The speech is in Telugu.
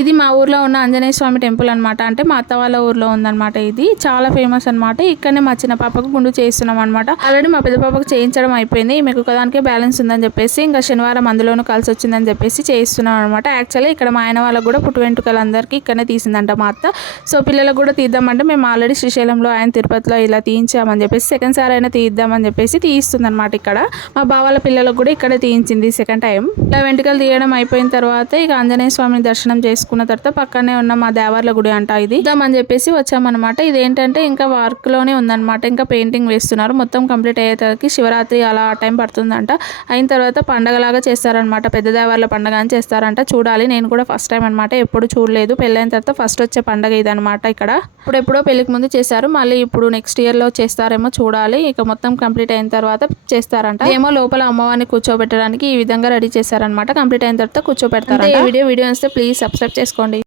ఇది మా ఊర్లో ఉన్న ఆంజనేయ స్వామి టెంపుల్ అనమాట. అంటే మా అత్త వాళ్ళ ఊర్లో ఉందనమాట. ఇది చాలా ఫేమస్ అనమాట. ఇక్కడనే మా చిన్న పాపకు గుండు చేస్తున్నాం అనమాట. ఆల్రెడీ మా పెద్ద పాపకు చేయించడం అయిపోయింది. ఈమెకు ఒకదానికే బ్యాలెన్స్ ఉందని చెప్పేసి ఇంకా శనివారం అందులోనూ కలిసి వచ్చిందని చెప్పేసి చేయిస్తున్నాం అనమాట. యాక్చువల్లీ ఇక్కడ మా ఆయన వాళ్ళకు కూడా పుట్టు వెంట్రుకలు అందరికీ ఇక్కడనే తీసిందంట మా అత్త. సో పిల్లలకు కూడా తీద్దామంటే మేము ఆల్రెడీ శ్రీశైలంలో ఆయన తిరుపతిలో ఇలా తీయించామని చెప్పేసి సెకండ్ సారి అయినా తీద్దామని చెప్పేసి తీయిస్తుంది అనమాట. ఇక్కడ మా బావాల పిల్లలకు కూడా ఇక్కడే తీయించింది సెకండ్ టైం. ఇలా వెంట్రుకలు తీయడం అయిపోయిన తర్వాత ఇక ఆంజనేయ స్వామిని దర్శనం చేసుకున్న తర్వాత పక్కనే ఉన్న మా దేవర్ల గుడి అంట ఇది అని చెప్పేసి వచ్చామన్నమాట. ఇదేంటంటే ఇంకా వర్క్ లోనే ఉందన్నమాట. ఇంకా పెయింటింగ్ వేస్తున్నారు. మొత్తం కంప్లీట్ అయ్యేసరికి శివరాత్రి అలా టైం పడుతుందంట. అయిన తర్వాత పండగలాగా చేస్తారనమాట. పెద్ద దేవర్ల పండగ అని చేస్తారంట. చూడాలి. నేను కూడా ఫస్ట్ టైం అనమాట. ఎప్పుడు చూడలేదు. పెళ్ళైన తర్వాత ఫస్ట్ వచ్చే పండగ ఇదనమాట. ఇక్కడ ఇప్పుడెప్పుడో పెళ్లికి ముందు చేశారు. మళ్ళీ ఇప్పుడు నెక్స్ట్ ఇయర్ లో చేస్తారేమో చూడాలి. ఇక మొత్తం కంప్లీట్ అయిన తర్వాత చేస్తారంట. ఏమో లోపల అమ్మవారిని కూర్చోబెట్టడానికి ఈ విధంగా రెడీ చేశారనమాట. కంప్లీట్ అయిన తర్వాత కూర్చోబెడతారంట. ఈ వీడియో వస్తే ప్లీజ్ సబ్స్క్రైబ్ చేసుకోండి.